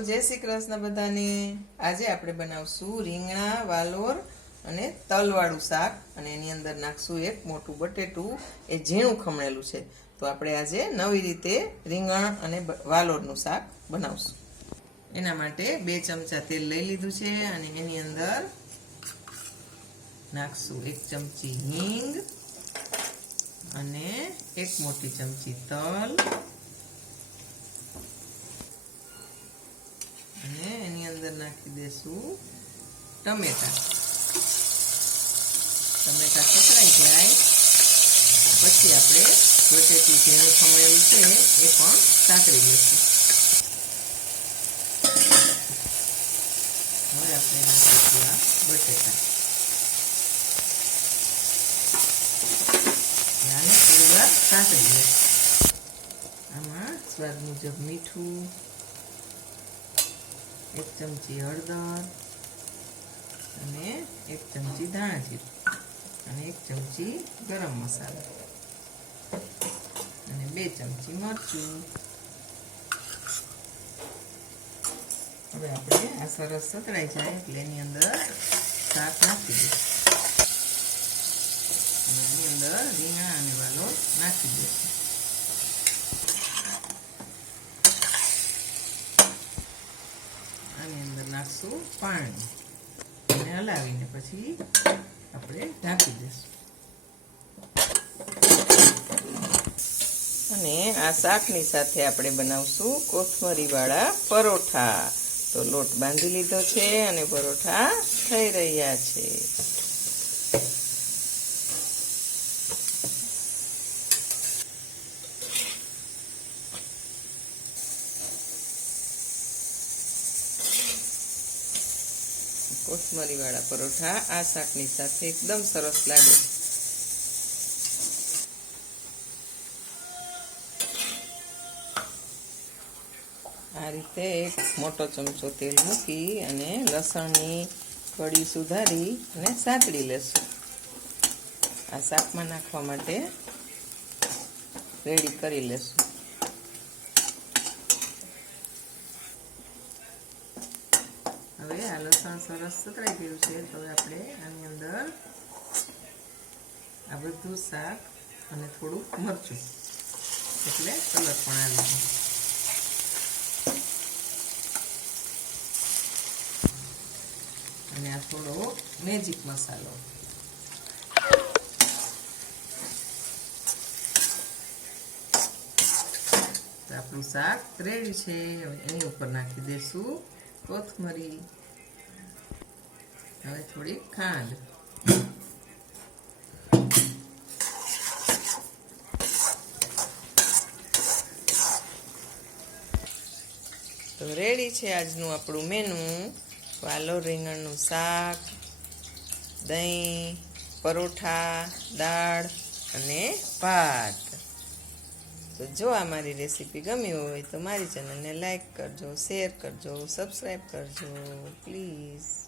જય શ્રી કૃષ્ણ બધાને. આજે આપણે બનાવશું રીંગણા, વાલોર અને તલવાળું શાક. અને એની અંદર નાખશું એક મોટું બટેટું, એ ઝીણું ખમણેલું છે. તો આપણે આજે નવી રીતે રીંગણ અને વાલોરનું શાક બનાવશું. એના માટે બે ચમચા તેલ લઈ લીધું છે અને એની અંદર નાખશું એક ચમચી હિંગ અને એક મોટી ચમચી તલ. નાખી દેશું ટમેટા. ટમેટા કતરાઈ જાય, પછી આપણે બટેટી જેનું ખમણેલું છે એ પણ સાતરી લઈશું હવે આપણે નાખીશું આ બટેટા. આને વાર સાતરી લઈશું આમાં સ્વાદ મુજબ મીઠું એક ચમચી હળદર અને એક ચમચી ધાણા જીરું અને એક ચમચી ગરમ મસાલો અને બે ચમચી મરચું. હવે આપણે આ સરસ સતરાઈ જાય એટલે એની અંદર શાક નાખી દઈએ અને એની અંદર રીંગણા અને વાલો નાખી દઈશું આની અંદર નાખશું પાણી અને હલાવીને પછી આપણે ઢાંકી દઈશું. અને આ શાકની સાથે આપણે બનાવશું કોથમરીવાળા પરોઠા. તો લોટ બાંધી લીધો છે અને પરોઠા થઈ રહ્યા છે. કોથમરી વાળા પરોઠા આ શાકની સાથે એકદમ સરસ લાગે. આ રીતે એક મોટો ચમચો તેલ મૂકી અને લસણની કળી સુધારી અને સાતળી લેશું. આ શાકમાં નાખવા માટે રેડી કરી લેશું. હવે આ લસણ સરસ સતરાઈ ગયું છે. તો આપણે આની અંદર આ બધું શાક અને થોડુંક મરચું, એટલે કલર પણ આવી જાય અને આ થોડો મેજિક મસાલો. આપણું શાક રેડી છે. એની ઉપર નાખી દઈશું કોથમરી. હવે થોડી ખાંડ. તો રેડી છે આજનું આપણું મેનુ વાલો રીંગણનું શાક, દહીં, પરોઠા, દાળ અને ભાત. તો જો આ મારી રેસીપી ગમી હોય તો મારી ચેનલને લાઈક કરજો શેર કરજો સબસ્ક્રાઈબ કરજો પ્લીઝ